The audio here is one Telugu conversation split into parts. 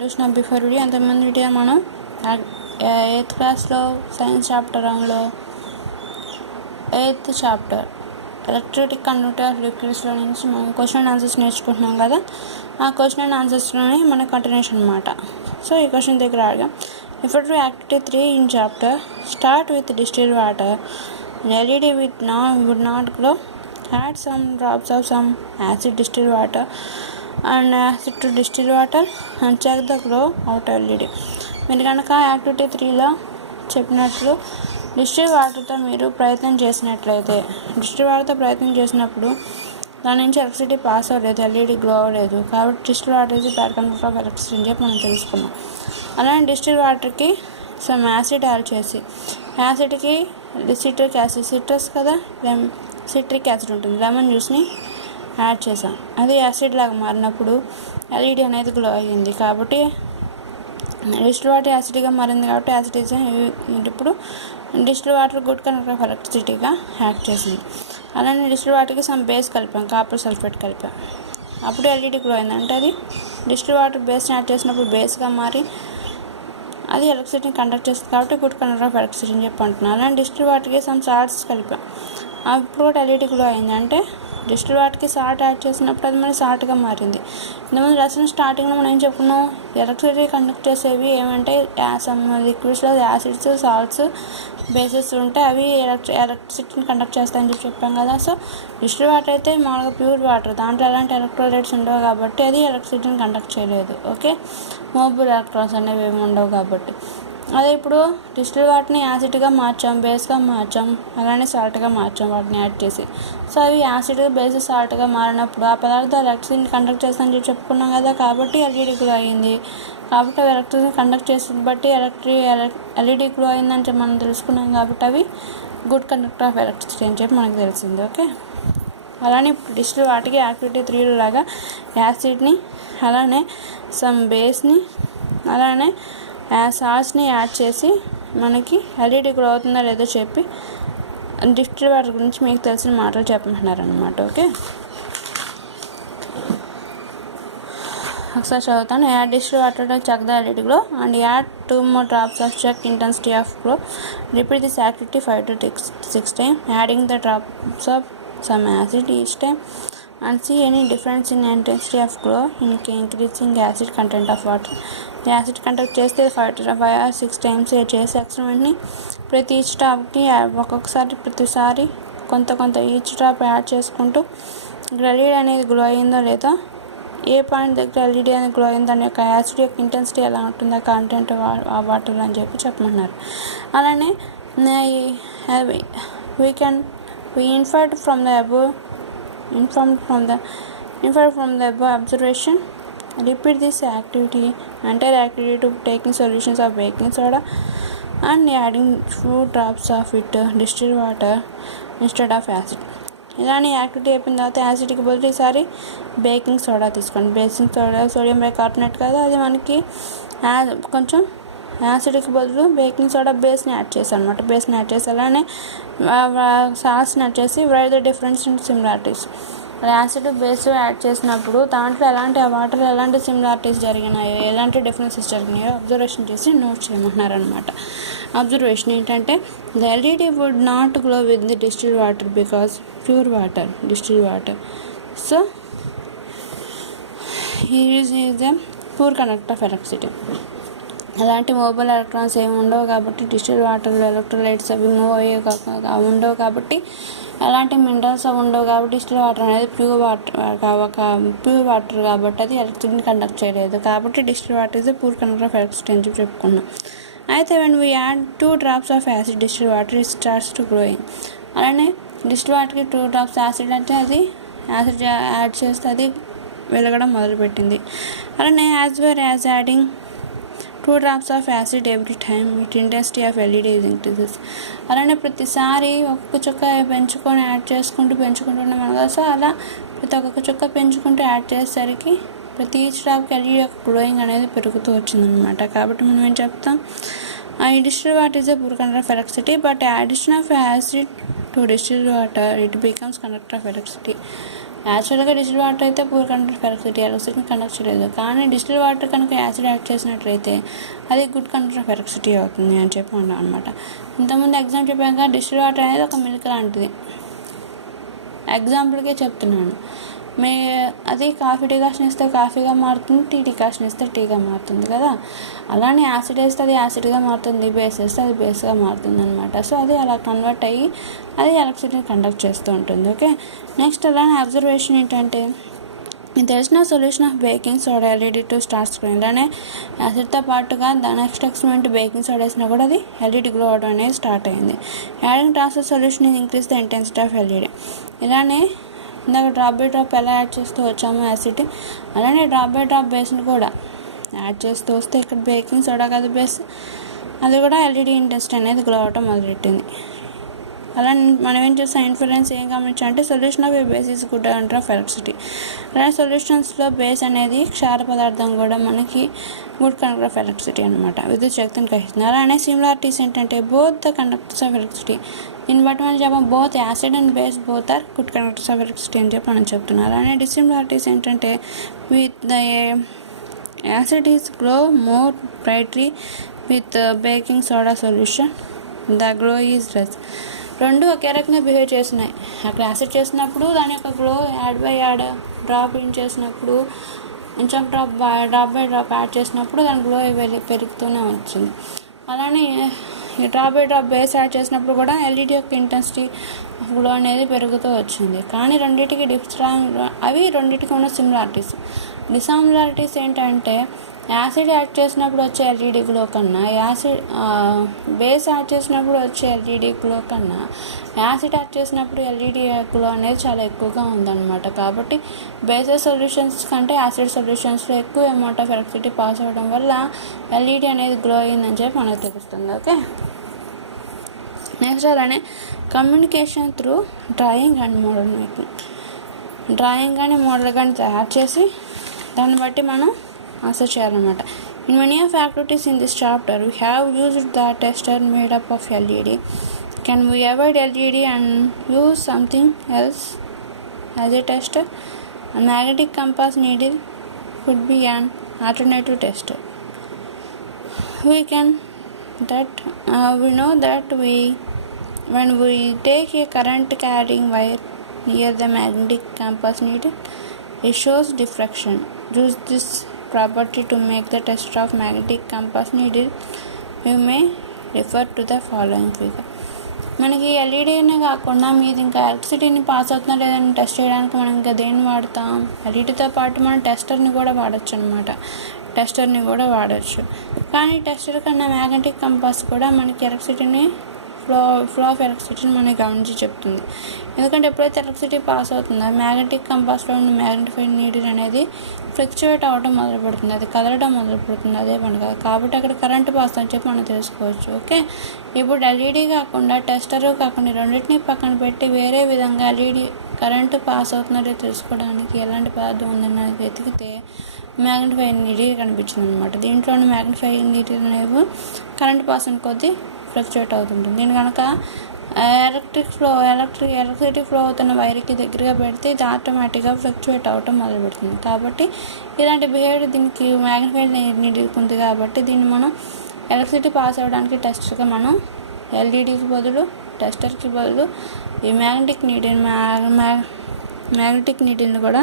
చూసిన బిఫోర్ వీడియో ఎంతమంది వీడియో మనం 8th క్లాస్లో సైన్స్ చాప్టర్లో 8th chapter electric conductor of లిక్విడ్స్లో నుంచి మనం క్వశ్చన్ అండ్ ఆన్సర్స్ నేర్చుకుంటున్నాం కదా. ఆ క్వశ్చన్ అండ్ ఆన్సర్స్లోనే మన కంటిన్యూషన్ అనమాట. సో ఈ క్వశ్చన్ దగ్గర అడగాం. Refer to activity 3 in chapter. Start with distilled water. LED would not glow. Add some drops of some acid distilled water and acid to distilled water and check the glow out LED. మీరు కనుక యాక్టివిటీ 3లో చెప్పినట్లు డిస్టిల్ వాటర్తో మీరు ప్రయత్నం చేసినట్లయితే, డిస్టిల్ వాటర్తో ప్రయత్నం చేసినప్పుడు దాని నుంచి ఎలక్ట్రిసిటీ పాస్ అవ్వలేదు, ఎల్ఈడి గ్లో అవ్వలేదు. కాబట్టి distil water is bad conductor of electricity అని చెప్పి మనం తెలుసుకున్నాం. అలానే డిస్టిల్ వాటర్కి సమ్ యాసిడ్ యాడ్ చేసి, యాసిడ్కి సిట్రిక్ యాసిడ్, సిట్రస్ కదా, సిట్రిక్ యాసిడ్ ఉంటుంది, లెమన్ జ్యూస్ని యాడ్ చేసాం. అది యాసిడ్ లాగా మారినప్పుడు ఎల్ఈడి అనేది గ్లో అయ్యింది. కాబట్టి డిస్టిల్ వాటర్ యాసిడ్గా మారింది కాబట్టి యాసిడ్ ఈజ్ ఇప్పుడు distil water good conductor of ఎలక్ట్రిసిటీగా యాక్ట్ చేసింది. అలానే డిస్టిల్ వాటర్కి సమ్ బేస్ కలిపాం, కాపర్ సల్ఫేట్ కలిపాం. అప్పుడు ఎల్ఈడి గ్లో అయింది. అంటే అది డిస్టిల్ వాటర్ బేస్ని యాడ్ చేసినప్పుడు బేస్గా మారి అది ఎలక్ట్రిసిటీని కండక్ట్ చేస్తుంది కాబట్టి గుడ్ కండక్టర్ ఆఫ్ ఎలక్ట్రిసిటీ అని చెప్పి అంటున్నాను. అలానే డిస్టిల్ వాటర్కి సమ్ సాల్ట్స్ కలిపాం, అప్పుడు కూడా ఎల్ఈడి గ్లో అయింది. అంటే డిస్టిల్ వాటర్కి సాల్ట్ యాడ్ చేసినప్పుడు అది మన సాల్ట్గా మారింది. ఇంతకుముందు లెసన్ స్టార్టింగ్లో మనం ఏం చెప్పుకున్నాం, ఎలక్ట్రిసిటీ కండక్ట్ చేసేవి ఏమంటే సమ్ లిక్విడ్స్లో యాసిడ్స్, సాల్ట్స్, బేసెస్ ఉంటే అవి ఎలక్ట్రిసిటీని కండక్ట్ చేస్తాయని చెప్పాం కదా. సో డిస్టిల్ వాటర్ అయితే మామూలుగా ప్యూర్ వాటర్, దాంట్లో ఎలాంటి ఎలక్ట్రోలైట్స్ ఉండవు కాబట్టి అది ఎలక్ట్రిసిటీని కండక్ట్ చేయలేదు. ఓకే, మూవబుల్ ఎలక్ట్రాన్స్ అనేవి ఏమి ఉండవు కాబట్టి. అదే ఇప్పుడు డిస్టిల్ వాటర్ని యాసిడ్గా మార్చాం, బేస్గా మార్చాం, అలానే సాల్ట్గా మార్చాం వాటిని యాడ్ చేసి. సో అవి యాసిడ్, బేస్, సాల్ట్గా మారినప్పుడు ఆ పదార్థాలు ఎలక్ట్రిసిటీని కండక్ట్ చేస్తాయని చెప్పి చెప్పుకున్నాం కదా. కాబట్టి ఎల్ఈడి గ్లో అయింది. కాబట్టి అవి ఎలక్ట్రిసిటీని కండక్ట్ చేస్తుంది బట్టి ఎల్ఈడి గ్లో అయిందని చెప్పి మనం తెలుసుకున్నాం. కాబట్టి అవి గుడ్ కండక్టర్ ఆఫ్ ఎలక్ట్రిసిటీ అని చెప్పి మనకు తెలిసింది. ఓకే, అలానే ఇప్పుడు డిస్టిల్ వాటికి యాక్టివిటీ 3 లాగా యాసిడ్ని, అలానే సమ్ బేస్ని, అలానే సాల్ట్స్ని యాడ్ చేసి మనకి ఎల్ఈడి గ్లో అవుతుందో లేదో చెప్పి డిస్టిల్ వాటర్ గురించి మీకు తెలిసిన మాటలు చెప్పమంటున్నారు అనమాట. ఓకే, ఒకసారి చదువుతాను. Add distil water to check the LED glow and add 2 more drops of check intensity of glow. Repeat this activity 5 to 6 times, adding the drops of some acid each time and see any difference in intensity of glow in increasing acid content of water. Acid conduct చేస్తే 5 or 6 times చేసే ఎక్స్పెరిమెంట్ని ప్రతి ఈచ్ డ్రాప్కి ప్రతిసారి కొంత ఈచ్ డ్రాప్ యాడ్ చేసుకుంటూ ఎల్ఈడి అనేది గ్లో అయిందో లేదా, ఏ పాయింట్ దగ్గర ఎల్ఈడి అనేది గ్లో అయిందో దాని యొక్క యాసిడ్ యొక్క ఇంటెన్సిటీ ఎలా ఉంటుందో కంటెంట్ ఆ వాటర్ అని చెప్పి చెప్పమంటున్నారు. అలానే we inferred from the above observation. Repeat this entire activity to taking solutions of baking soda and adding 2 drops of distilled water instead of acid. ఇలానే యాక్టివిటీ అయిపోయిన తర్వాత యాసిడ్కి బదులు ఈసారి బేకింగ్ సోడా తీసుకోండి. బేకింగ్ సోడా సోడియం బైకార్బోనేట్ కదా, అది మనకి కొంచెం యాసిడ్కి బదులు బేకింగ్ సోడా బేస్ని యాడ్ చేశాను అనమాట. బేస్ని యాడ్ చేసి అలానే సాల్ట్స్ని యాడ్ చేసి right the difference in similarities. Acid, base add చేసినప్పుడు దాంట్లో ఆ వాటర్ ఎలాంటి సిమిలారిటీస్ జరిగినాయో, ఎలాంటి డిఫరెన్సెస్ జరిగినాయో అబ్జర్వేషన్ చేసి నోట్ చేయమంటున్నారు అనమాట. అబ్జర్వేషన్ ఏంటంటే the LED would not glow with the distilled water because pure water, distilled water. So is the poor conductor of electricity. అలాంటి మూవబుల్ ఎలక్ట్రాన్స్ ఏమి ఉండవు కాబట్టి డిస్టిల్డ్ వాటర్లో ఎలక్ట్రోలైట్స్ అవి మూవ్ అయ్యే ఉండవు కాబట్టి, అలాంటి మినరల్స్ అవి ఉండవు కాబట్టి డిస్టిల్డ్ వాటర్ అనేది ప్యూర్ వాటర్ కాబట్టి అది ఎలక్ట్రిసిటీని కండక్ట్ చేయలేదు. కాబట్టి distilled water is poor conductor of electricity అని చెప్పి చెప్పుకున్నాం. అయితే when we add 2 drops of acid distilled water it starts to growing. అలానే డిస్టిల్డ్ వాటర్కి 2 drops యాసిడ్ అంటే అది యాసిడ్ యాడ్ చేస్తే అది వెలగడం మొదలుపెట్టింది. అలానే as well as adding 2 drops of acid every time with intensity of LED is increases. అలానే ప్రతిసారి ఒక్కొక్క చుక్క పెంచుకొని యాడ్ పెంచుకుంటున్నాం కదా. సో అలా ప్రతి ఒక్కొక్క చుక్క పెంచుకుంటూ యాడ్ చేసేసరికి ప్రతి ఈచ్ డ్రాప్కి ఎల్ఈడి యొక్క గ్లోయింగ్ అనేది పెరుగుతూ వచ్చిందనమాట. కాబట్టి మనం ఏం చెప్తాం, distilled water is a poor conductor of electricity but addition of acid to distilled water it becomes conductor of electricity. యాక్చువల్గా డిస్టిల్ వాటర్ అయితే పూర్ కండక్టర్ ఆఫ్ ఎలక్ట్రిసిటీని కండక్ట్ చేయలేదు, కానీ డిస్టిల్ వాటర్ కనుక యాసిడ్ యాడ్ చేసినట్లయితే అది గుడ్ కండక్టర్ ఆఫ్ ఎలక్ట్రిసిటీ అవుతుంది అని చెప్పి అన్నాం అనమాట. ఇంతకుముందు ఎగ్జామ్ చెప్పాక డిస్టిల్ వాటర్ అనేది ఒక మిల్క్ లాంటిది, ఎగ్జాంపుల్కే చెప్తున్నాను. అది కాఫీ డికాషన్ ఇస్తే కాఫీగా మారుతుంది, టీ డికాషన్ ఇస్తే టీగా మారుతుంది కదా. అలానే యాసిడ్ వేస్తే అది యాసిడ్గా మారుతుంది, బేస్ వేస్తే అది బేస్గా మారుతుంది అనమాట. సో అది అలా కన్వర్ట్ అయ్యి అది ఎలక్ట్రిసిటీని కండక్ట్ చేస్తూ ఉంటుంది. ఓకే, నెక్స్ట్ అలానే అబ్జర్వేషన్ ఏంటంటే, తెలిసిన solution of baking soda LED to start screen. అలానే యాసిడ్తో పాటుగా నెక్స్ట్ ఎక్స్పెరిమెంట్ బేకింగ్ సోడా వేసినా కూడా అది ఎల్ఈడి గ్లో అవడం అనేది స్టార్ట్ అయింది. Adding transfer solution increase the intensity of LED. ఇలానే ఇందాక డ్రాప్ బై డ్రాప్ ఎలా యాడ్ చేస్తూ వచ్చాము యాసిడ్, అలానే డ్రాప్ బై డ్రాప్ బేస్ని కూడా యాడ్ చేస్తూ వస్తే ఇక్కడ బేకింగ్ సోడా కదా బేస్, అది కూడా ఎల్ఈడి ఇంటెన్సిటీ అనేది గ్లో అవటం మొదలెట్టింది. అలా మనం ఏం చేస్తాం, ఇన్ఫ్లుయెన్స్ ఏం గమనించాలంటే solution of a base is good conductor of electricity. అలానే సొల్యూషన్స్లో బేస్ అనేది క్షార పదార్థం కూడా మనకి గుడ్ కండక్టర్ ఆఫ్ ఎలక్ట్రిసిటీ అనమాట, విద్యుత్ శక్తిని గ్రహిస్తుంది. అలానే సిమిలారిటీస్ ఏంటంటే both the conductors of electricity. దీన్ని బట్టి మనం చెప్పాం both acid and base both are good conductors of electricity అని చెప్పి మనం చెప్తున్నాం. అలానే డిసిమిలారిటీస్ ఏంటంటే with the acid is glow more brightly with baking soda solution, the glow is less. రెండు ఒకే రకంగా బిహేవ్ చేస్తున్నాయి. అక్కడ యాసిడ్ చేసినప్పుడు దాని యొక్క glow add by add, drop in చేసినప్పుడు కొంచెం డ్రాప్ బై డ్రాప్ యాడ్ చేసినప్పుడు దాని గ్లో పెరుగుతూనే వచ్చింది. అలానే drop by drop base add చేసినప్పుడు కూడా ఎల్ఈడి యొక్క ఇంటెన్సిటీ గ్లో అనేది పెరుగుతూ వచ్చింది. కానీ రెండింటికి అవి రెండింటికి ఉన్న సిమిలారిటీస్. డిసిమిలారిటీస్ ఏంటంటే యాసిడ్ యాడ్ చేసినప్పుడు వచ్చే ఎల్ఈడి గ్లో కన్నా బేస్ యాడ్ చేసినప్పుడు వచ్చే ఎల్ఈడి గ్లో కన్నా యాసిడ్ యాడ్ చేసినప్పుడు ఎల్ఈడి గ్లో అనేది చాలా ఎక్కువగా ఉందన్నమాట. కాబట్టి బేసెస్ సొల్యూషన్స్ కంటే యాసిడ్ సొల్యూషన్స్లో ఎక్కువ అమౌంట్ ఆఫ్ ఎలక్ట్రిసిటీ పాస్ అవ్వడం వల్ల ఎల్ఈడి అనేది గ్లో అయిందని చెప్పి మనకు తెలుస్తుంది. ఓకే, నెక్స్ట్ అలానే communication through drawing and model making. Drawing కానీ మోడల్ కానీ తయారు చేసి దాన్ని బట్టి మనం ఆన్సర్ చేయాలన్నమాట. In many of activities in this chapter, we have used the tester made up of LED. Can we avoid LED and use something else as a tester? A magnetic compass needle could be an alternative tester. We know that when we take a current carrying wire near the magnetic compass needle, it shows diffraction. Use this property to make the test of magnetic compass needle. We may refer to the following figure. మనకి ఎల్ఈడీనే కాకుండా మీది ఇంకా ఎలక్ట్రిసిటీని పాస్ అవుతున్నా లేదని టెస్ట్ చేయడానికి మనం ఇంకా దేన్ని వాడతాం, ఎల్ఈడీతో పాటు మనం టెస్టర్ని కూడా వాడచ్చు అనమాట. కానీ టెస్టర్ కన్నా మ్యాగ్నెటిక్ కంపాస్ కూడా మనకి ఎలక్ట్రిసిటీని ఫ్లో ఆఫ్ ఎలక్ట్రిసిటీని మనకి గమనించి చెప్తుంది. ఎందుకంటే ఎప్పుడైతే ఎలక్ట్రిసిటీ పాస్ అవుతుందో మ్యాగ్నెటిక్ కంపాస్లో ఉన్న మ్యాగ్నిఫైడ్ నీడిల్ అనేది ఫ్లక్చువేట్ అవ్వడం మొదలు పెడుతుంది, అది కదలడం మొదలు పెడుతుంది, అదే పని కాదు. కాబట్టి అక్కడ కరెంటు పాస్ అని చెప్పి మనం తెలుసుకోవచ్చు. ఓకే, ఇప్పుడు ఎల్ఈడీ కాకుండా టెస్టరు కాకుండా రెండింటినీ పక్కన పెట్టి వేరే విధంగా ఎల్ఈడీ కరెంటు పాస్ అవుతున్నట్టు తెలుసుకోవడానికి ఎలాంటి పదార్థం ఉందని వెతికితే మ్యాగ్నిఫైడ్ నీడిల్ కనిపించింది అనమాట. దీంట్లోని మ్యాగ్నిఫైడ్ నీడిల్ అనేవి కరెంటు పాస్ అని కొద్దీ ఫ్లక్చువేట్ అవుతుంటుంది. దీని కనుక ఎలక్ట్రిసిటీ ఫ్లో అవుతున్న వైర్కి దగ్గరగా పెడితే ఇది ఆటోమేటిక్గా ఫ్లక్చువేట్ అవ్వటం మొదలు పెడుతుంది. కాబట్టి ఇలాంటి బిహేవియర్ దీనికి మ్యాగ్నిఫైడ్ నీడిల్ ఉంది. కాబట్టి దీన్ని మనం ఎలక్ట్రిసిటీ పాస్ అవ్వడానికి టెస్టర్గా మనం ఎల్ఈడీకి బదులు టెస్టర్కి బదులు ఈ మ్యాగ్నెటిక్ నీడిల్ని కూడా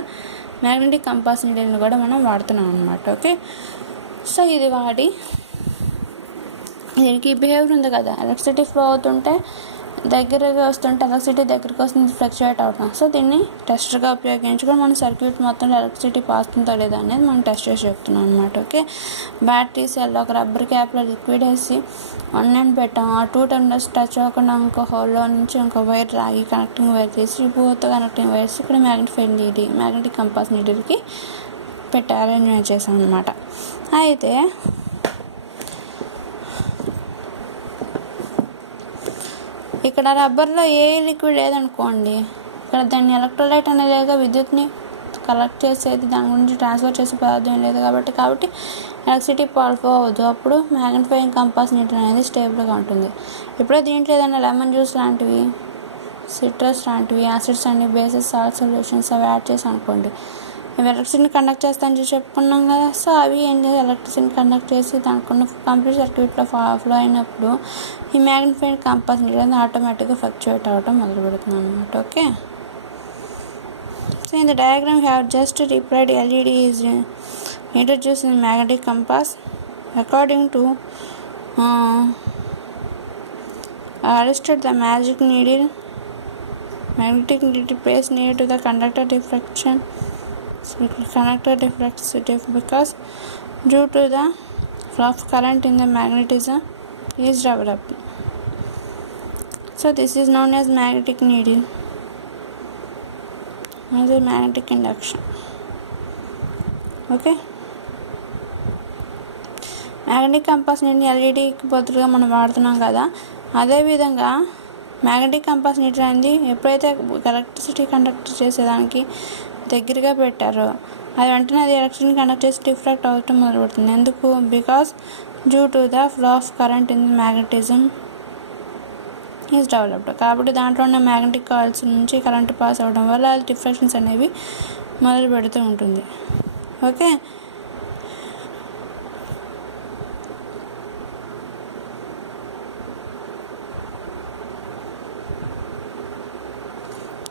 మ్యాగ్నెటిక్ కంపాస్ నీడిల్ని కూడా మనం వాడుతున్నాం అన్నమాట. ఓకే, సో ఇది వాడి దీనికి బిహేవియర్ ఉంది కదా, ఎలక్ట్రిసిటీ ఫ్లో అవుతుంటే దగ్గరగా వస్తుంటే ఎలక్ట్రిసిటీ దగ్గరికి వస్తుంది, ఫ్లక్చువేట్ అవుతాం. సో దీన్ని టెస్టర్గా ఉపయోగించుకొని మన సర్క్యూట్ మొత్తంలో ఎలక్ట్రిసిటీ పాస్ అవుతుందా లేదా అనేది మనం టెస్ట్ చేసి చెప్తున్నాం అనమాట. ఓకే, బ్యాటరీ సెల్ ఒక రబ్బర్ క్యాప్లో లిక్విడ్ వేసి 1 end పెట్టాం. ఆ 2 టర్మినల్స్ టచ్ అవ్వకుండా ఇంకో హోల్లో నుంచి ఇంకో వైర్ రాగి కనెక్టింగ్ వైర్ తీసి బోత్ కనెక్టింగ్ వైర్స్ ఇక్కడ మ్యాగ్నెటిక్ కంపాస్ నీడిల్కి పెట్టి అరేంజ్మెంట్ చేసాం అనమాట. అయితే ఇక్కడ రబ్బర్లో ఏ లిక్విడ్ లేదనుకోండి, ఇక్కడ దాన్ని ఎలక్ట్రోలైట్ అనేది విద్యుత్ని కలెక్ట్ చేసేది, దాని గురించి ట్రాన్స్ఫర్ చేసే పదార్థం లేదు కాబట్టి ఎలక్ట్రిసిటీ ఫ్లో అవ్వదు. అప్పుడు మ్యాగ్నిఫైయింగ్ కంపాస్ నీడిల్ అనేది స్టేబుల్గా ఉంటుంది. ఇప్పుడే దీంట్లో ఏదైనా లెమన్ జ్యూస్ లాంటివి సిట్రస్ లాంటివి acids and bases salt solutions అవి యాడ్ చేసి అనుకోండి, ఇవి ఎలక్ట్రిసిటీని కండక్ట్ చేస్తాయని చెప్పి చెప్పుకున్నాం కదా. సో అవి ఏం చేసి ఎలక్ట్రిసిటీని కండక్ట్ చేసి దానికున్న కంప్లీట్ సర్క్యూట్లో ఫ్లో అయినప్పుడు ఈ మ్యాగ్నిఫైడ్ కంపాస్ నీడిల్ ఆటోమేటిక్గా ఫ్లక్చువేట్ అవ్వడం మొదలు పెడుతుంది అనమాట. Okay, so in the diagram have just replied LED is introduced in magnetic compass. According to Aristotle, the magnetic needle placed near to the conductor deflection. So conductor deflects because due to the flow of current in the magnetism is developed. So this is known as magnetic needle, as a magnetic induction. Okay, magnetic compass నీటిని ఎల్ఈడికి బదులుగా మనం వాడుతున్నాం కదా, అదేవిధంగా మ్యాగ్నెటిక్ కంపాస్ నీటి అనేది ఎప్పుడైతే ఎలక్ట్రిసిటీ కండక్ట్ చేసేదానికి దగ్గరగా పెట్టారో అది వెంటనే అది ఎలక్ట్రిసిటీని కండక్ట్ చేసి డిఫ్రాక్ట్ అవ్వటం మొదలుపెడుతుంది. ఎందుకు? Because due to the flow of current in magnetism is developed. కాబట్టి దాంట్లో ఉన్న మ్యాగ్నెటిక్ కాయిల్స్ నుంచి కరెంట్ పాస్ అవ్వడం వల్ల అది డిఫ్రాక్షన్స్ అనేవి మొదలు పెడుతూ ఉంటుంది. ఓకే,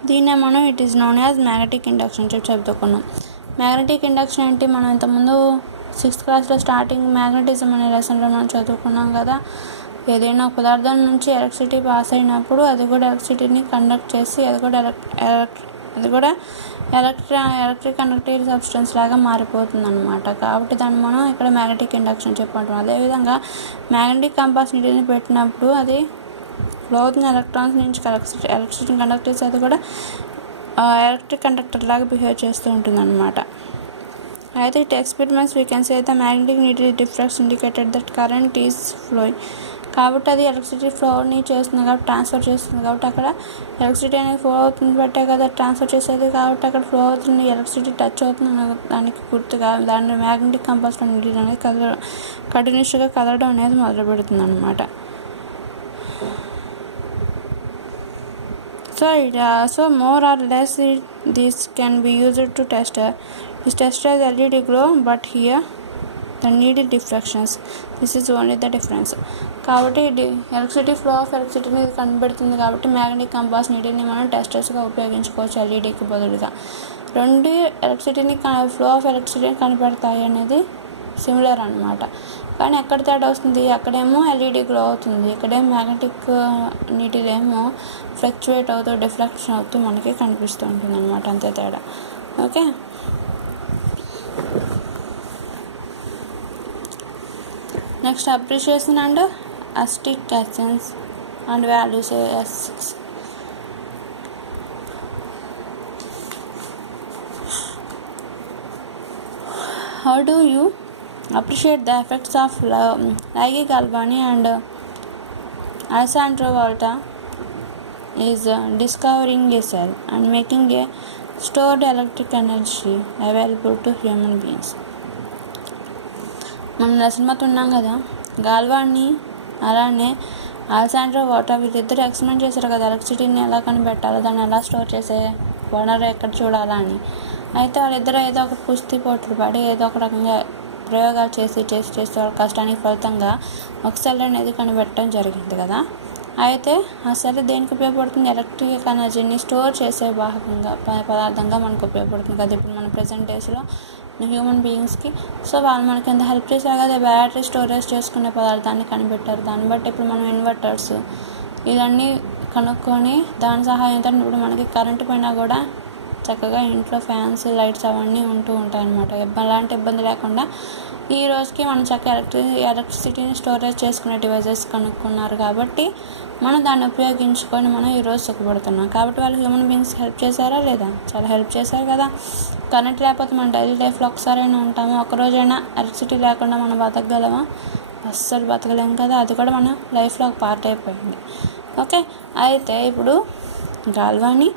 దీన్నే మనం it is known as magnetic induction చెప్పి చెప్పుకున్నాం. మ్యాగ్నెటిక్ ఇండక్షన్ అంటే మనం ఇంతకుముందు 6th క్లాస్లో స్టార్టింగ్ మ్యాగ్నెటిజం అనే లెసన్లో మనం చదువుకున్నాం కదా. ఏదైనా పదార్థం నుంచి ఎలక్ట్రిసిటీ పాస్ అయినప్పుడు అది కూడా ఎలక్ట్రిసిటీని కండక్ట్ చేసి అది కూడా ఎలక్ట్రిక్ కండక్టివ్ సబ్స్టెన్స్ లాగా మారిపోతుంది అనమాట. కాబట్టి దాన్ని మనం ఇక్కడ మ్యాగ్నెటిక్ ఇండక్షన్ చెప్పంటాం. అదేవిధంగా మ్యాగ్నెటిక్ కంపాస్ నీటిని పెట్టినప్పుడు అది ఫ్లో అవుతున్న ఎలక్ట్రాన్స్ నుంచి ఎలక్ట్రిసిటీ కండక్ట్ చేసి అది కూడా ఎలక్ట్రిక్ కండక్టర్ లాగా బిహేవ్ చేస్తూ ఉంటుంది అనమాట. అయితే it experiments we can say the magnetic needle deflects indicated that current is flowing. కాబట్టి అది ఎలక్ట్రిసిటీ ఫ్లోని చేస్తుంది కాబట్టి ట్రాన్స్ఫర్ చేస్తుంది కాబట్టి అక్కడ ఎలక్ట్రిసిటీ అనేది ఫ్లో అవుతుంది బట్టే కదా ట్రాన్స్ఫర్ చేసేది. కాబట్టి అక్కడ ఫ్లో అవుతుంది ఎలక్ట్రిసిటీ టచ్ అవుతుంది దానికి గుర్తుగా దాని మ్యాగ్నెటిక్ కంపాస్లో నీడిల్ అనేది కంటిన్యూస్గా కదలడం అనేది మొదలు పెడుతుంది అనమాట. So more or less this can be used to test. This test as LED glow, but here the needle diffractions. This is only the difference. కాబట్టి ఎలక్ట్రిసిటీ ఫ్లో ఆఫ్ ఎలక్ట్రిసిటీని కనబడుతుంది కాబట్టి మ్యాగ్నెటిక్ కంపాస్ నీడిల్ని మనం టెస్టర్స్గా ఉపయోగించుకోవచ్చు ఎల్ఈడికి బదులుగా. రెండు ఎలక్ట్రిసిటీని ఫ్లో ఆఫ్ ఎలక్ట్రిసిటీని కనబడతాయి అనేది సిమిలర్ అనమాట. కానీ ఎక్కడ తేడా వస్తుంది, అక్కడేమో ఎల్ఈడి గ్లో అవుతుంది, ఇక్కడేమో మ్యాగ్నెటిక్ నీటిలో ఏమో ఫ్లక్చువేట్ అవుతూ డిఫ్లెక్షన్ అవుతూ మనకి కనిపిస్తూ ఉంటుంది అనమాట, అంతే తేడా. Okay, next appreciation and aesthetic sense and values. S6 how do you appreciate the effects of Luigi Galvani and Alessandro Volta is discovering a cell and making a stored electric energy available to human beings. మనం లెసన్ మొత్తం ఉన్నాం కదా, గాల్వాని అలానే అలెసాండ్రో వోల్టా వీళ్ళిద్దరు ఎక్స్పెరిమెంట్ చేశారు కదా ఎలక్ట్రిసిటీని ఎలా కనిపెట్టాలో, దాన్ని ఎలా స్టోర్ చేసే వనరు ఎక్కడ చూడాలా అని. అయితే వాళ్ళిద్దరూ ఏదో ఒక కుస్తీ పోట్లు పడి ఏదో ఒక రకంగా ప్రయోగాలు చేసి వాళ్ళ కష్టానికి ఫలితంగా ఒక సెల్ అనేది కనిపెట్టడం జరిగింది కదా. అయితే ఆ సెల్ దేనికి ఉపయోగపడుతుంది, ఎలక్ట్రిక్ ఎనర్జీని స్టోర్ చేసే పదార్థంగా మనకు ఉపయోగపడుతుంది కదా ఇప్పుడు మన ప్రజెంట్ డేస్లో హ్యూమన్ బీయింగ్స్కి. సో వాళ్ళు మనకి ఎంత హెల్ప్ చేశారు కదా, బ్యాటరీ స్టోరేజ్ చేసుకునే పదార్థాన్ని కనిపెట్టారు. దాన్ని బట్టి ఇప్పుడు మనం ఇన్వర్టర్స్ ఇవన్నీ కనుక్కొని దాని సహాయంతో ఇప్పుడు మనకి కరెంటు పైన కూడా చక్కగా ఇంట్లో ఫ్యాన్స్ లైట్స్ అవన్నీ ఉంటూ ఉంటాయి అన్నమాట. ఎలాంటి ఇబ్బంది లేకుండా ఈ రోజుకి మనం చక్కగా ఎలక్ట్రిసిటీని స్టోరేజ్ చేసుకునే డివైజెస్ కనుక్కున్నారు కాబట్టి మనం దాన్ని ఉపయోగించుకొని మనం ఈరోజు సుఖపడుతున్నాం. కాబట్టి వాళ్ళు హ్యూమన్ బీయింగ్స్ హెల్ప్ చేశారా లేదా, చాలా హెల్ప్ చేశారు కదా. కరెంట్ లేకపోతే మనం డైలీ లైఫ్లో ఒకసారైనా ఉంటాము, ఒకరోజైనా ఎలక్ట్రిసిటీ లేకుండా మనం బతకగలమా, అస్సలు బతకలేము కదా. అది కూడా మన లైఫ్లో ఒక పార్ట్ అయిపోయింది. ఓకే, అయితే ఇప్పుడు గాల్వాని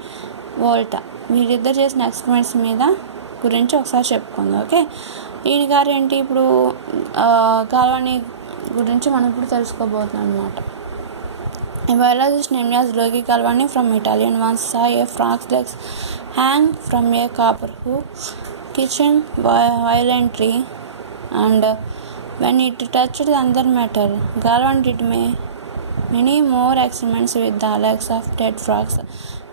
వోల్టా వీరిద్దరు చేసిన ఎక్స్పెరిమెంట్స్ మీద గురించి ఒకసారి చెప్పుకుందాం. ఓకే, ఈయన గారు ఏంటి ఇప్పుడు గాల్వాని గురించి మనం ఇప్పుడు తెలుసుకోబోతున్నాం అనమాట. A biologist named as Luigi Galvani from Italy once saw a frog's legs hang from a copper hook kitchen violently, and when it touched another metal, Galvani did many more experiments with the legs of dead frogs.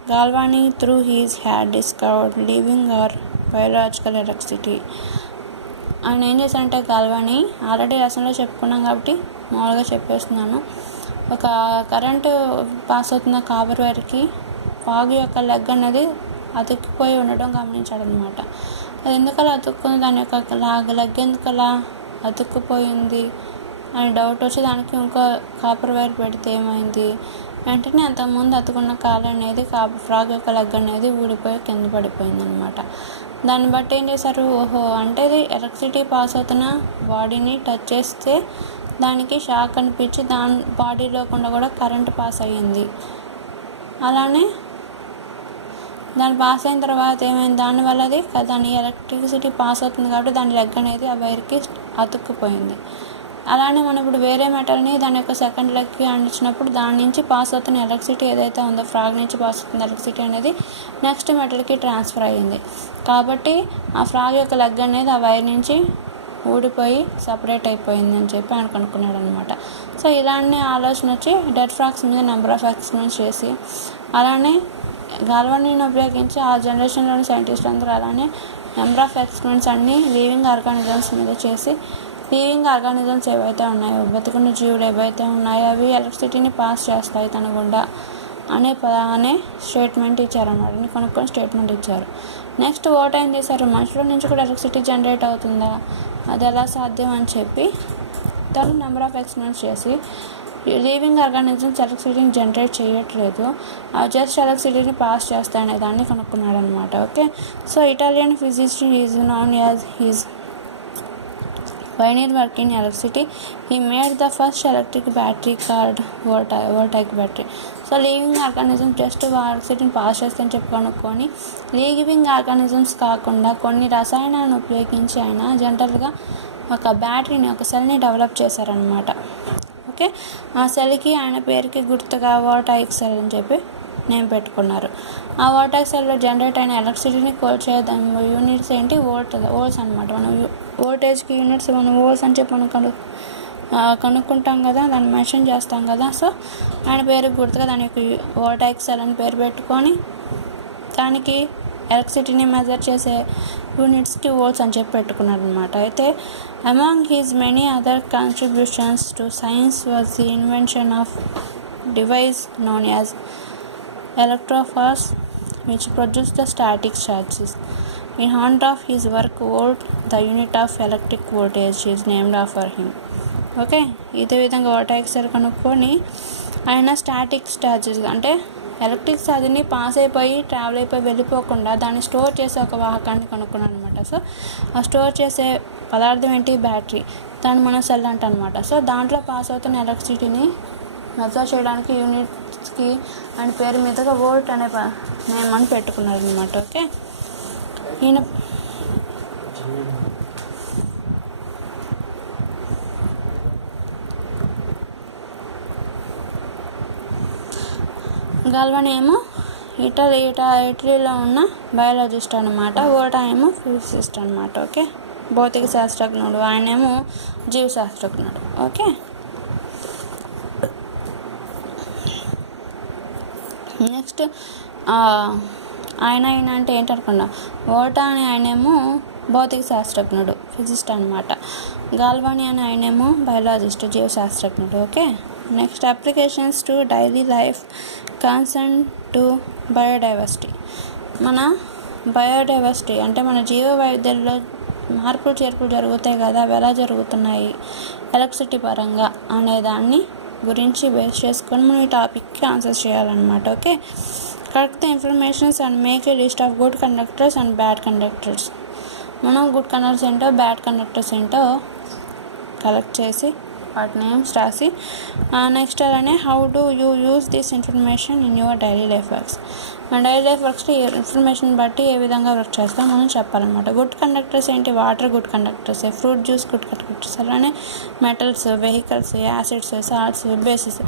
Galvani, through his had discovered living or biological electricity. ఆయన ఏం చేశారంటే గాల్వానీ, ఆల్రెడీ లెసన్లో చెప్పుకున్నాం కాబట్టి మామూలుగా చెప్పేస్తున్నాను. ఒక కరెంటు పాస్ అవుతున్న కాపర్ వైర్కి పాగు యొక్క లెగ్ అనేది అతుక్కుపోయి ఉండడం గమనించాడనమాట. అది ఎందుకలా అతుక్కుంది, దాని యొక్క లెగ్ ఎందుకలా అతుక్కుపోయింది అని డౌట్ వచ్చి దానికి ఇంకో కాపర్ వైర్ పెడితే ఏమైంది, వెంటనే అంతకుముందు అతుకున్న కాలు అనేది ఫ్రాగ్ యొక్క లెగ్ అనేది ఊడిపోయి కింద పడిపోయింది అనమాట. దాన్ని బట్టి ఏం చేశారు, ఓహో అంటే ఇది ఎలక్ట్రిసిటీ పాస్ అవుతున్న బాడీని టచ్ చేస్తే దానికి షాక్ అనిపించి దాని బాడీలో కూడా కరెంట్ పాస్ అయ్యింది. అలానే దాన్ని పాస్ అయిన తర్వాత ఏమైంది, దానివల్ల అది దాని ఎలక్ట్రిసిటీ పాస్ అవుతుంది కాబట్టి దాని లెగ్ అనేది ఆ వైర్కి అతుక్కుపోయింది. అలానే మనం ఇప్పుడు వేరే మెటల్ని దాని యొక్క సెకండ్ లెగ్కి అందించినప్పుడు దాని నుంచి పాస్ అవుతున్న ఎలక్ట్రిసిటీ ఏదైతే ఉందో, ఫ్రాగ్ నుంచి పాస్ అవుతున్న ఎలక్ట్రిసిటీ అనేది నెక్స్ట్ మెటల్కి ట్రాన్స్ఫర్ అయ్యింది. కాబట్టి ఆ ఫ్రాగ్ యొక్క లెగ్ అనేది ఆ వైర్ నుంచి ఊడిపోయి సపరేట్ అయిపోయింది అని చెప్పి ఆయన కనుక్కున్నాడు అనమాట. సో ఇలానే ఆలోచన వచ్చి డెడ్ ఫ్రాగ్స్ మీద నెంబర్ ఆఫ్ ఎక్స్పెరిమెంట్స్ చేసి, అలానే గాల్వానీని ఉపయోగించి ఆ జనరేషన్లోని సైంటిస్టులు అందరూ అలానే నెంబర్ ఆఫ్ ఎక్స్పెరిమెంట్స్ అన్నీ లివింగ్ ఆర్గానిజమ్స్ మీద చేసి, లివింగ్ ఆర్గానిజమ్స్ ఏవైతే ఉన్నాయో, బతుకున్న జీవులు ఏవైతే ఉన్నాయో అవి ఎలక్ట్రిసిటీని పాస్ చేస్తాయి తన గుండా అనే స్టేట్మెంట్ ఇచ్చారన్నమాట. కొనుక్కొని స్టేట్మెంట్ ఇచ్చారు. నెక్స్ట్ ఓట్ ఏం చేశారు, మనుషుల నుంచి కూడా ఎలక్ట్రిసిటీ జనరేట్ అవుతుందా, అది ఎలా సాధ్యం అని చెప్పి తను నెంబర్ ఆఫ్ ఎక్స్పెరిమెంట్స్ చేసి లివింగ్ ఆర్గానిజమ్స్ ఎలక్ట్రిసిటీని జనరేట్ చేయట్లేదు, అవి జస్ట్ ఎలక్ట్రిసిటీని పాస్ చేస్తాయనే దాన్ని కనుక్కున్నాడు అనమాట. Okay, so Italian physicist is known as his pioneer work in electricity. He made the first electric battery called voltaic battery. So living organisms just ఎలక్ట్రిసిటీని పాస్ చేస్తాయని చెప్పి కనుక్కొని, లివింగ్ ఆర్గానిజమ్స్ కాకుండా కొన్ని రసాయనాలను ఉపయోగించి ఆయన జనరల్గా ఒక బ్యాటరీని, ఒక సెల్ని డెవలప్ చేశారనమాట. ఓకే, ఆ సెల్కి ఆయన పేరుకి గుర్తుగా వోల్టాయిక్ సెల్ అని చెప్పి నేమ్ పెట్టుకున్నారు. ఆ వోల్టాయిక్ సెల్లో జనరేట్ అయిన ఎలక్ట్రిసిటీని కోల్చే యూనిట్స్ ఏంటి, వోల్ట్స్ అనమాట. మనం వోల్టేజ్కి యూనిట్స్ మనం వోల్ట్స్ అని చెప్పి మనం కనుక్కుంటాం కదా, దాన్ని మెన్షన్ చేస్తాం కదా. సో ఆయన పేరుకి గుర్తుగా దాని యొక్క వోల్టాయిక్ సెల్ అని పేరు పెట్టుకొని దానికి ఎలక్ట్రిసిటీని మెజర్ చేసే యూనిట్స్కి వోల్ట్స్ అని చెప్పి పెట్టుకున్నారు అనమాట. అయితే among his many other contributions to science was the invention of device known as electrophores, which produce the static charges. In honor of his work, volt, the unit of electric voltage, is named after him. Okay, ఇదే విధంగా వోల్టాయిక్ సెల్ కనుక్కొని ఆయన స్టాటిక్ ఛార్జెస్ అంటే ఎలక్ట్రిక్ ఛార్జ్ని పాస్ అయిపోయి ట్రావెల్ అయిపోయి వెళ్ళిపోకుండా దాన్ని స్టోర్ చేసే ఒక వాహకాన్ని కనుక్కున్నాను అనమాట. సో ఆ స్టోర్ చేసే పదార్థం ఏంటి, బ్యాటరీ, దాన్ని మనం సెల్ అంట అనమాట. సో దాంట్లో పాస్ అవుతున్న ఎలక్ట్రిసిటీని మెజర్ చేయడానికి యూనిట్స్కి ఆయన పేరు మీదుగా వోల్ట్ అనే నేమ్ అని పెట్టుకున్నారు అనమాట. ఓకే, ఈయన గాల్వానీ ఏమో ఇటలీలో ఉన్న బయాలజిస్ట్ అనమాట, వోల్టా ఏమో ఫిజిసిస్ట్ అనమాట. ఓకే, భౌతిక శాస్త్రజ్ఞుడు, ఆయనేమో జీవశాస్త్రజ్ఞుడు. ఓకే, నెక్స్ట్ ఆయన అంటే ఏంటనుకున్నా, వోల్టా అని ఆయనేమో భౌతిక శాస్త్రజ్ఞుడు, ఫిజిస్ట్ అనమాట. గాల్వానీ అని ఆయనేమో బయాలజిస్ట్, జీవశాస్త్రజ్ఞుడు. Okay, next applications to daily life concern to biodiversity. మన బయోడైవర్సిటీ అంటే మన జీవ వైవిధ్యంలో మార్పులు చేర్పులు జరుగుతాయి కదా, అవి ఎలా జరుగుతున్నాయి ఎలక్ట్రిసిటీ పరంగా అనే దాన్ని గురించి బేస్ చేసుకొని మనం ఈ టాపిక్కి ఆన్సర్ చేయాలన్నమాట. Okay, correct the informations and make a list of good conductors and bad conductors. మనం గుడ్ కండక్టర్స్ ఏంటో బ్యాడ్ కండక్టర్స్ ఏంటో కలెక్ట్ చేసి వాటి నేమ్స్ రాసి నెక్స్ట్ అలానే how do you use this information in your daily life works. మన డైలీ లైఫ్ వర్క్స్లో ఇన్ఫర్మేషన్ బట్టి ఏ విధంగా వర్క్ చేస్తాం మనం చెప్పాలన్నమాట. గుడ్ కండక్టర్స్ ఏంటి? Water good conductors, fruit juice good conductors, అలానే metals, vehicles, acids, salts, basis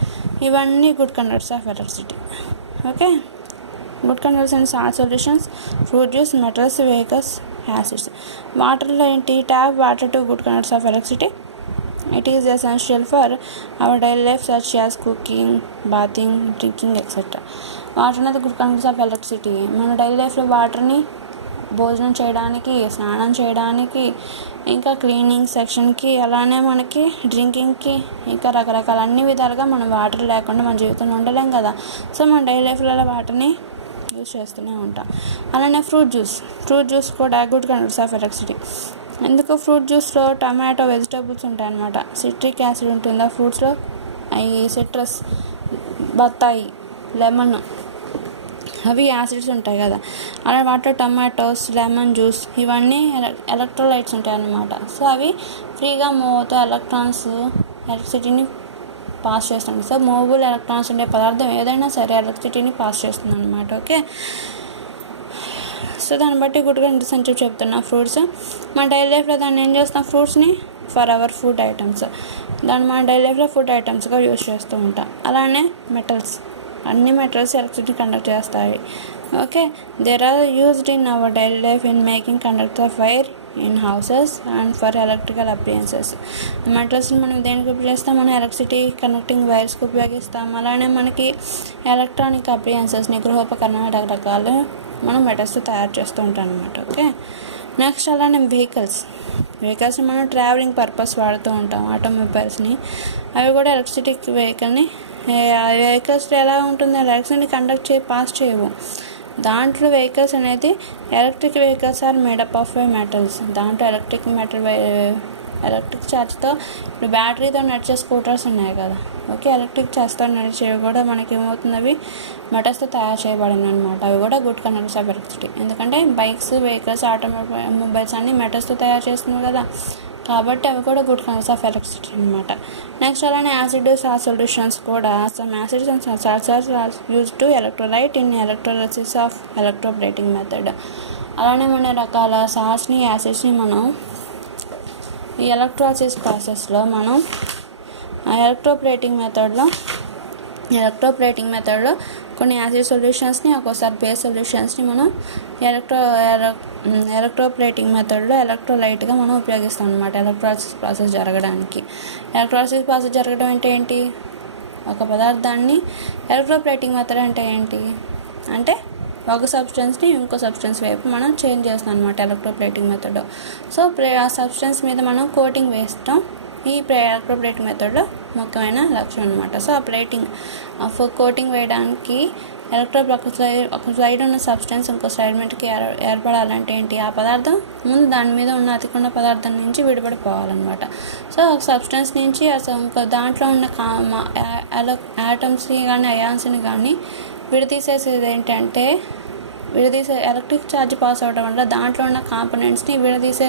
ఇవన్నీ good conductors of electricity. Okay, good conductors and salt solutions, fruit juice, metals, vehicles, acids. వాటర్లో ఏంటి? Tap water to good conductors of electricity. It is essential for our daily life such as cooking, bathing, drinking, etc. Water అనేది గుడ్ కండక్టర్స్ ఆఫ్ ఎలక్ట్రిసిటీ. మన డైలీ లైఫ్లో వాటర్ని భోజనం చేయడానికి, స్నానం చేయడానికి, ఇంకా క్లీనింగ్ సెక్షన్కి, అలానే మనకి డ్రింకింగ్కి, ఇంకా రకరకాల అన్ని విధాలుగా మనం వాటర్ లేకుండా మన జీవితంలో ఉండలేం కదా. సో మన డైలీ లైఫ్లో వాటర్ని యూజ్ చేస్తూనే ఉంటాం. అలానే ఫ్రూట్ జ్యూస్ కూడా గుడ్ కండక్టర్స్ ఆఫ్ ఎలక్ట్రిసిటీ. ఎందుకు? ఫ్రూట్ జ్యూస్లో టమాటో, వెజిటేబుల్స్ ఉంటాయి అన్నమాట. సిట్రిక్ యాసిడ్ ఉంటుంది ఆ ఫ్రూట్స్లో. అవి సిట్రస్, బత్తాయి, లెమన్ అవి యాసిడ్స్ ఉంటాయి కదా. అలా వాటిలో టమాటోస్, లెమన్ జ్యూస్ ఇవన్నీ ఎలక్ట్రోలైట్స్ ఉంటాయి అన్నమాట. సో అవి ఫ్రీగా మూవ్ అవుతూ ఎలక్ట్రిసిటీని పాస్ చేస్తుంది. సో మూవబుల్ ఎలక్ట్రాన్స్ ఉండే పదార్థం ఏదైనా సరే ఎలక్ట్రిసిటీని పాస్ చేస్తుంది అన్నమాట. ఓకే, సో దాన్ని బట్టి గుడ్ కండక్టర్స్ అని చెప్తున్నా. ఫ్రూట్స్ మన డైలీ లైఫ్లో దాన్ని ఏం చేస్తాం? ఫ్రూట్స్ని ఫర్ అవర్ ఫుడ్ ఐటమ్స్, దాన్ని మన డైలీ లైఫ్లో ఫుడ్ ఐటమ్స్గా యూజ్ చేస్తూ ఉంటాం. అలానే మెటల్స్, అన్ని మెటల్స్ ఎలక్ట్రిసిటీ కండక్ట్ చేస్తాయి. Okay, there are used in our daily life in making conductor of wire in houses and for electrical appliances. మెటల్స్ని మనం దేనికి ఉపయోగిస్తాం? మనం ఎలక్ట్రిసిటీ కనెక్టింగ్ వైర్స్కి ఉపయోగిస్తాం. అలానే మనకి ఎలక్ట్రానిక్ అప్లయన్సెస్ని, గృహోపకరణాలు రకరకాలు మనం మెటల్స్తో తయారు చేస్తూ ఉంటాం అన్నమాట. ఓకే, నెక్స్ట్ అలానే వెహికల్స్ని మనం ట్రావెలింగ్ పర్పస్ వాడుతూ ఉంటాం. ఆటోమొబైల్స్ని, అవి కూడా ఎలక్ట్రిసిటీ వెహికల్ని. వెహికల్స్ ఎలా ఉంటుంది? ఎలక్ట్రిసిటీని పాస్ చేయవు. దాంట్లో వెహికల్స్ అనేది electric vehicles are made up of metals. దాంట్లో ఎలక్ట్రిక్ ఛార్జ్తో ఇప్పుడు బ్యాటరీతో నడిచే స్కూటర్స్ ఉన్నాయి కదా. ఓకే, ఎలక్ట్రిక్ ఛార్జ్తో నడిచేవి కూడా మనకి ఏమవుతుంది? అవి మెటల్స్తో తయారు చేయబడింది అనమాట. అవి కూడా గుడ్ కండక్టర్స్ ఆఫ్ ఎలక్ట్రిసిటీ. ఎందుకంటే బైక్స్, వెహికల్స్, ఆటోమొబైల్స్ అన్నీ మెటల్స్తో తయారు చేస్తున్నాయి కదా, కాబట్టి అవి కూడా గుడ్ కండక్టర్స్ ఆఫ్ ఎలక్ట్రిసిటీ అనమాట. నెక్స్ట్ అలానే యాసిడ్, సాల్ట్ సొల్యూషన్స్ కూడా. Some acids and salts are use to electrolyte in electrolysis of electroplating method. అలానే మన రకాల సాల్ట్స్ని, యాసిడ్స్ని మనం ఈ ఎలక్ట్రోలైసిస్ ప్రాసెస్లో మనం ఎలక్ట్రోప్లేటింగ్ మెథడ్లో కొన్ని యాసిడ్ సొల్యూషన్స్ని, ఒక్కోసారి బేస్ సొల్యూషన్స్ని మనం ఎలక్ట్రోప్లేటింగ్ మెథడ్లో ఎలక్ట్రోలైట్గా మనం ఉపయోగిస్తాం అనమాట. ఎలక్ట్రోలైసిస్ ప్రాసెస్ జరగడానికి. ఎలక్ట్రోలైసిస్ ప్రాసెస్ జరగడం అంటే ఏంటి? ఒక పదార్థాన్ని ఎలక్ట్రోప్లేటింగ్ మెథడ్ అంటే ఏంటి అంటే ఒక సబ్స్టెన్స్ని ఇంకో సబ్స్టెన్స్ వైపు మనం చేంజ్ చేస్తాం అనమాట ఎలక్ట్రోప్లేటింగ్ మెథడ్. సో ఆ సబ్స్టెన్స్ మీద మనం కోటింగ్ వేస్తాం. ఈ ఎలక్ట్రోప్లేటింగ్ మెథడ్లో ముఖ్యమైన లక్ష్యం అనమాట. సో ఆ కోటింగ్ వేయడానికి ఒక స్లైడ్ ఉన్న సబ్స్టెన్స్ ఇంకో స్లైడ్ మీదకి ఏర్పడాలంటే ఏంటి? ఆ పదార్థం ముందు దాని మీద ఉన్న అతికున్న పదార్థం నుంచి విడిపడిపోవాలన్నమాట. సో ఒక సబ్స్టెన్స్ నుంచి ఇంకో దాంట్లో ఉన్న యాటమ్స్ని కానీ అయాన్స్ని కానీ విడదీసేసేది ఏంటంటే ఎలక్ట్రిక్ ఛార్జ్ పాస్ అవ్వడం వల్ల దాంట్లో ఉన్న కాంపోనెంట్స్ని విడదీసే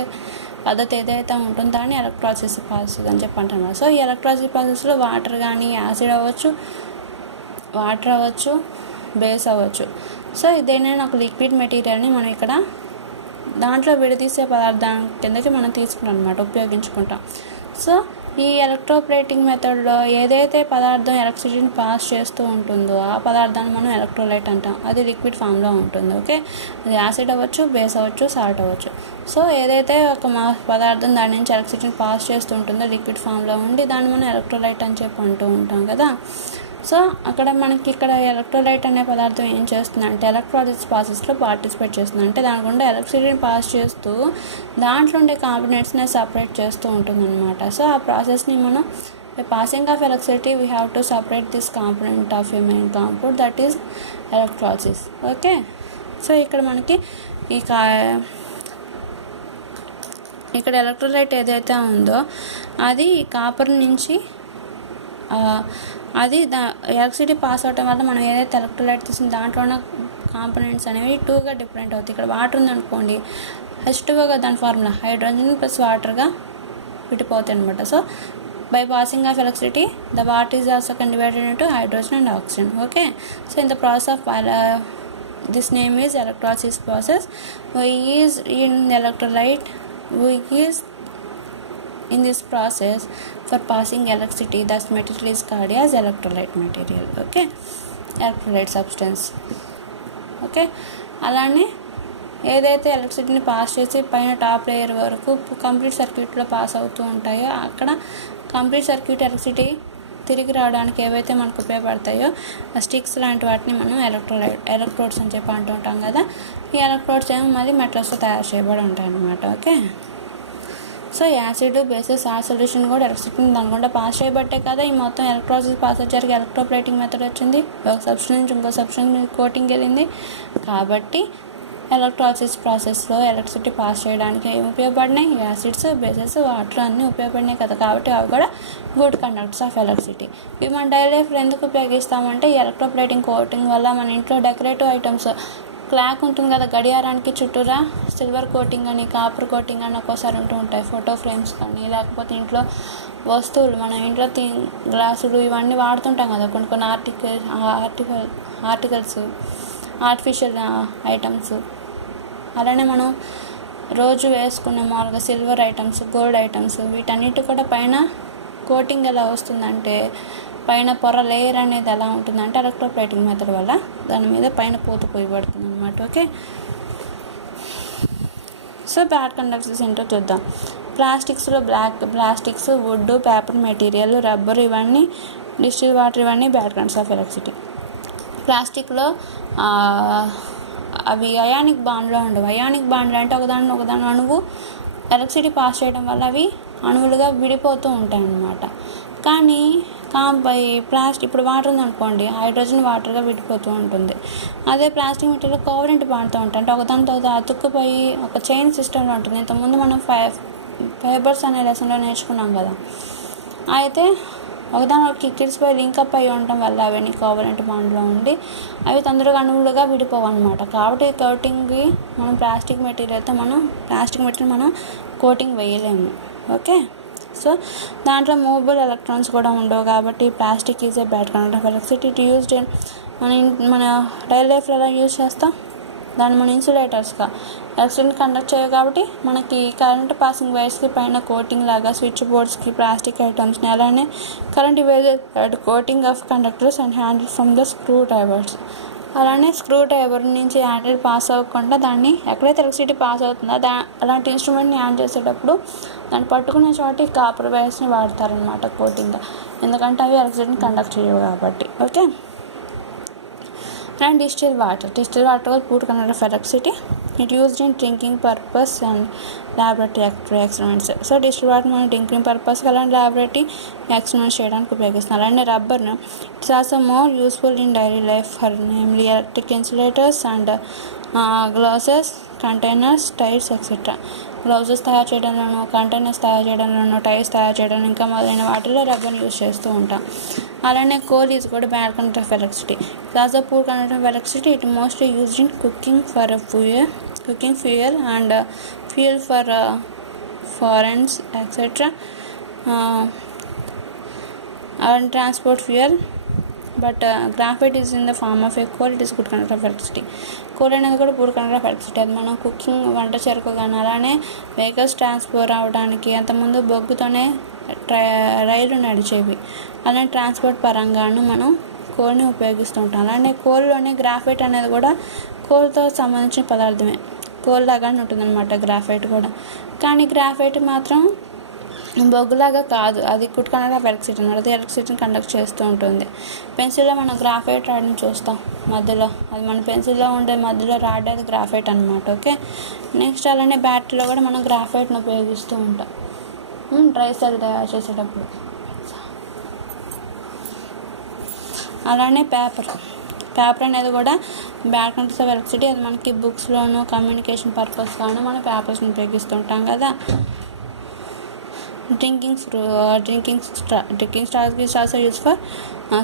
పద్ధతి ఏదైతే ఉంటుందో దాన్ని ఎలక్ట్రోలైసిస్ ప్రాసెస్ అని చెప్పి అంటున్నారు. సో ఈ ఎలక్ట్రోలైసిస్ ప్రాసెస్లో వాటర్ కానీ యాసిడ్ అవ్వచ్చు, బేస్ అవ్వచ్చు. సో ఇదేనైనా ఒక లిక్విడ్ మెటీరియల్ని మనం ఇక్కడ దాంట్లో విడదీసే పదార్థం కిందకి మనం తీసుకుంటాం అనమాట, ఉపయోగించుకుంటాం. సో ఈ ఎలక్ట్రోప్లేటింగ్ మెథడ్లో ఏదైతే పదార్థం ఎలక్ట్రిసిటీని పాస్ చేస్తూ ఉంటుందో ఆ పదార్థాన్ని మనం ఎలక్ట్రోలైట్ అంటాం. అది లిక్విడ్ ఫామ్లో ఉంటుంది. ఓకే, అది యాసిడ్ అవ్వచ్చు, బేస్ అవ్వచ్చు, సాల్ట్ అవ్వచ్చు. సో ఏదైతే ఒక పదార్థం దాని నుంచి ఎలక్ట్రిసిటీని పాస్ చేస్తూ ఉంటుందో లిక్విడ్ ఫామ్లో ఉండి దాన్ని మనం ఎలక్ట్రోలైట్ అని చెప్పి అంటూ ఉంటాం కదా. సో మనకి ఇక్కడ ఎలక్ట్రోలైట్ అనే పదార్థం ఏం చేస్తుందంటే ఎలక్ట్రోలైసిస్ ప్రాసెస్లో పార్టిసిపేట్ చేస్తుంది. అంటే దాని గుండా ఎలక్ట్రిసిటీని పాస్ చేస్తూ దాంట్లో ఉండే కాంపోనెంట్స్ని సపరేట్ చేస్తూ ఉంటుందన్నమాట. సో ఆ ప్రాసెస్ని మనం passing of electricity we have to separate this component of a main compound that is electrolysis. Okay, so ఇక్కడ మనకి ఇక్కడ ఎలక్ట్రోలైట్ ఏదైతే ఉందో అది కాపర్ నుంచి అది ఎలక్ట్రిసిటీ పాస్ అవటం వల్ల మనం ఏదైతే ఎలక్ట్రోలైట్ తీసిన దాంట్లో ఉన్న కాంపోనెంట్స్ అనేవి 2గా డిఫరెంట్ అవుతాయి. ఇక్కడ వాటర్ ఉందనుకోండి, H2O దాని ఫార్ములా హైడ్రోజన్ ప్లస్ వాటర్గా విడిపోతాయి అనమాట. So by passing of electricity the water is also divided into hydrogen and oxygen. Okay, so in the process of this name is electrolysis process. We is in electrolyte, we is in this process for passing electricity, thus material is called as electrolyte material. Okay, electrolyte substance. Okay, అలానే ఏదైతే ఎలక్ట్రిసిటీని పాస్ చేసి పైన టాప్ లేయర్ వరకు కంప్లీట్ సర్క్యూట్లో పాస్ అవుతూ ఉంటాయో అక్కడ కంప్లీట్ సర్క్యూట్ ఎలక్ట్రిసిటీ తిరిగి రావడానికి ఏవైతే మనకు ఉపయోగపడతాయో ఆ స్టిక్స్ లాంటి వాటిని మనం ఎలక్ట్రోడ్స్ అని చెప్పి అంటూ ఉంటాం కదా. ఈ ఎలక్ట్రోడ్స్ ఏమో మళ్ళీ మెటల్స్తో తయారు చేయబడి ఉంటాయి అన్నమాట. ఓకే, సో యాసిడ్ బేసిస్ ఆ సొల్యూషన్ కూడా ఎలక్ట్రిసిటీని దాని గుండా పాస్ చేయబట్టే కదా ఈ మొత్తం ఎలక్ట్రాలిసిస్ ప్రాసెస్ జరిగి ఎలక్ట్రోప్లేటింగ్ మెథడ్ వచ్చింది. ఒక సబ్స్టెన్స్ నుంచి ఇంకో సబ్స్టెన్స్ కోటింగ్ వెళ్ళింది. కాబట్టి ఎలక్ట్రాలిసిస్ ప్రాసెస్లో ఎలక్ట్రిసిటీ పాస్ చేయడానికి ఏమి ఉపయోగపడినాయి? యాసిడ్స్, బేసెస్, వాటర్ అన్నీ ఉపయోగపడినాయి కదా. కాబట్టి అవి కూడా గుడ్ కండక్టర్స్ ఆఫ్ ఎలక్ట్రిసిటీ. ఇవి మన డైలీ లైఫ్లో ఎందుకు ఉపయోగిస్తామంటే ఈ ఎలక్ట్రోప్లేటింగ్ కోటింగ్ వల్ల మన ఇంట్లో డెకరేటివ్ ఐటమ్స్ క్లాక్ ఉంటుంది కదా, గడియారానికి చుట్టూరా సిల్వర్ కోటింగ్ అని, కాపర్ కోటింగ్ అని ఒక్కోసారి ఉంటూ ఉంటాయి. ఫోటో ఫ్రేమ్స్ కానీ లేకపోతే ఇంట్లో వస్తువులు మన ఇంట్లో గ్లాసులు ఇవన్నీ వాడుతుంటాం కదా, కొన్ని ఆర్టికల్స్ ఆర్టిఫిషియల్ ఐటమ్స్. అలానే మనం రోజు వేసుకునే మామూలుగా సిల్వర్ ఐటమ్స్, గోల్డ్ ఐటమ్స్ వీటన్నిటి కూడా పైన కోటింగ్ ఎలా వస్తుందంటే పైన పొర లేయర్ అనేది ఎలా ఉంటుందంటే ఎలక్ట్రోప్లేటింగ్ మెథడ్ వల్ల దాని మీద పైన పూత పోయబడుతుంది అనమాట. ఓకే, సో బ్యాడ్ కండక్టర్స్ ఏంటో చూద్దాం. ప్లాస్టిక్స్లో plastics, wood, paper material, rubber ఇవన్నీ, డిస్టిల్ వాటర్ ఇవన్నీ బ్యాడ్ కండక్టర్స్ ఆఫ్ ఎలక్ట్రిసిటీ. ప్లాస్టిక్లో అవి అయానిక్ బాండ్లో ఉండవు. అయానిక్ బాండ్లు అంటే ఒకదాని అణువు ఎలక్ట్రిసిటీ పాస్ చేయడం వల్ల అవి అణువులుగా విడిపోతూ ఉంటాయి అన్నమాట. కానీ ప్లాస్టిక్ ఇప్పుడు వాటర్ ఉందనుకోండి, హైడ్రోజన్ వాటర్గా విడిపోతూ ఉంటుంది. అదే ప్లాస్టిక్ మెటీరియల్ కోవలెంట్ బాండ్తో ఉంటాయి, అంటే ఒకదానితో అతుక్కుపోయి ఒక చైన్ సిస్టంలో ఉంటుంది. ఇంతకుముందు మనం ఫైబర్స్ అనే లెసన్లో నేర్చుకున్నాం కదా. అయితే ఒకదానికి కిడ్స్పై లింకప్ అయి ఉండటం వల్ల అవన్నీ కోవలెంట్ బాండ్లో ఉండి అవి తొందరగా అణువులుగా విడిపోవు అనమాట. కాబట్టి కోటింగ్కి మనం ప్లాస్టిక్ మెటీరియల్ మనం కోటింగ్ వేయలేము. ఓకే, సో దాంట్లో మూవబుల్ ఎలక్ట్రాన్స్ కూడా ఉండవు. కాబట్టి plastic is a bad conductor of electricity. It used మన డైలీ లైఫ్లో ఎలా యూజ్ చేస్తాం, దాన్ని మనం ఇన్సులేటర్స్గా ఎలక్ట్రిసిటీని కండక్ట్ చేయవు. కాబట్టి మనకి కరెంట్ పాసింగ్ వైర్స్కి పైన కోటింగ్ లాగా స్విచ్ బోర్డ్స్కి ప్లాస్టిక్ ఐటమ్స్ని, అలానే కరెంట్ ఇవేజెడ్ coating of conductors and handle from the screwdrivers. అలానే స్క్రూ డ్రైవర్ నుంచి హ్యాండిల్ పాస్ అవ్వకుండా దాన్ని ఎక్కడైతే ఎలక్ట్రిసిటీ పాస్ అవుతుందో అలాంటి ఇన్స్ట్రుమెంట్ని హ్యాండ్ చేసేటప్పుడు దాన్ని పట్టుకునే చోటి కాపర్ వైర్స్ని వాడతారనమాట కోటింగ్గా, ఎందుకంటే అవి ఎలక్ట్రిసిటీని కండక్ట్ చేయవు కాబట్టి. Okay, and distilled water was pure conductor of electricity. It used in drinking purpose and laboratory experiments. So distilled water మనం డ్రింకింగ్ పర్పస్ అలాంటి లాబొరేటరీ ఎక్స్పెరిమెంట్స్ చేయడానికి ఉపయోగిస్తున్నారు. అలానే రబ్బర్ను it's also more useful in daily life for namely electric insulators and glasses, containers, tyres etcetera. Gloves తయారు చేయడంలోనూ, కంటైనర్స్ తయారు చేయడంలోనూ, టైర్స్ తయారు చేయడం ఇంకా మొదలైన వాటిలో రబ్బర్ని యూజ్ చేస్తూ ఉంటాం. అలానే కోల్ ఈజ్ కూడా bad conductor of electricity. Plus the poor conductor of electricity. It mostly used in cooking fuel and fuel for furnaces etcetera and transport fuel. But graphite is in the form of a coal. It is good conductor of electricity. Coal అనేది కూడా పూర్ కండక్టర్ ఆఫ్ ఎలక్ట్రిసిటీ. అది మనం కుకింగ్, వంట చెరకు కానీ అలానే వెహికల్స్ ట్రాన్స్పోర్ట్ అవడానికి అంతకుముందు బొగ్గుతోనే రైలు నడిచేవి. అలానే ట్రాన్స్పోర్ట్ పరంగాను మనం కోల్ని ఉపయోగిస్తుంటాం. అలానే కోల్లోనే గ్రాఫైట్ అనేది కూడా కోల్తో సంబంధించిన పదార్థమే, కోల్ లాగానే ఉంటుందన్నమాట గ్రాఫైట్ కూడా. కానీ గ్రాఫైట్ మాత్రం బొగ్గులాగా కాదు, అది గుడ్ కండక్టర్ ఆఫ్ ఎలక్ట్రిసిటీ అనమాట. అది ఎలక్ట్రిసిటీని కండక్ట్ చేస్తూ ఉంటుంది. పెన్సిల్లో మనం గ్రాఫైట్ రాడ్ని చూస్తాం మధ్యలో, అది మన పెన్సిల్లో ఉండే మధ్యలో రాడ్ అది గ్రాఫైట్ అనమాట. ఓకే, నెక్స్ట్ అలానే బ్యాటరీలో కూడా మనం గ్రాఫైట్ని ఉపయోగిస్తూ ఉంటాం డ్రై సెల్ తయారు చేసేటప్పుడు. అలానే పేపర్ అనేది కూడా బ్యాడ్ కండక్టర్స్ ఆఫ్ ఎలక్ట్రిసిటీ. అది మనకి బుక్స్లోను కమ్యూనికేషన్ పర్పస్ కానీ మనం పేపర్స్ని ఉపయోగిస్తుంటాం కదా. Drinking straws is also use for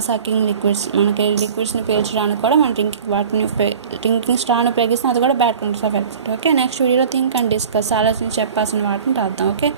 sucking liquids. మనకి లిక్విడ్స్ని పీల్చడానికి కూడా మనం డ్రింకింగ్ స్ట్రాని ఉపయోగిస్తాం. అది కూడా bad conductors of electricity. Okay, next వీడియోలో థింక్ అండ్ డిస్కస్, ఆలోచించి చెప్పాల్సిన వాటిని రాద్దాం. ఓకే.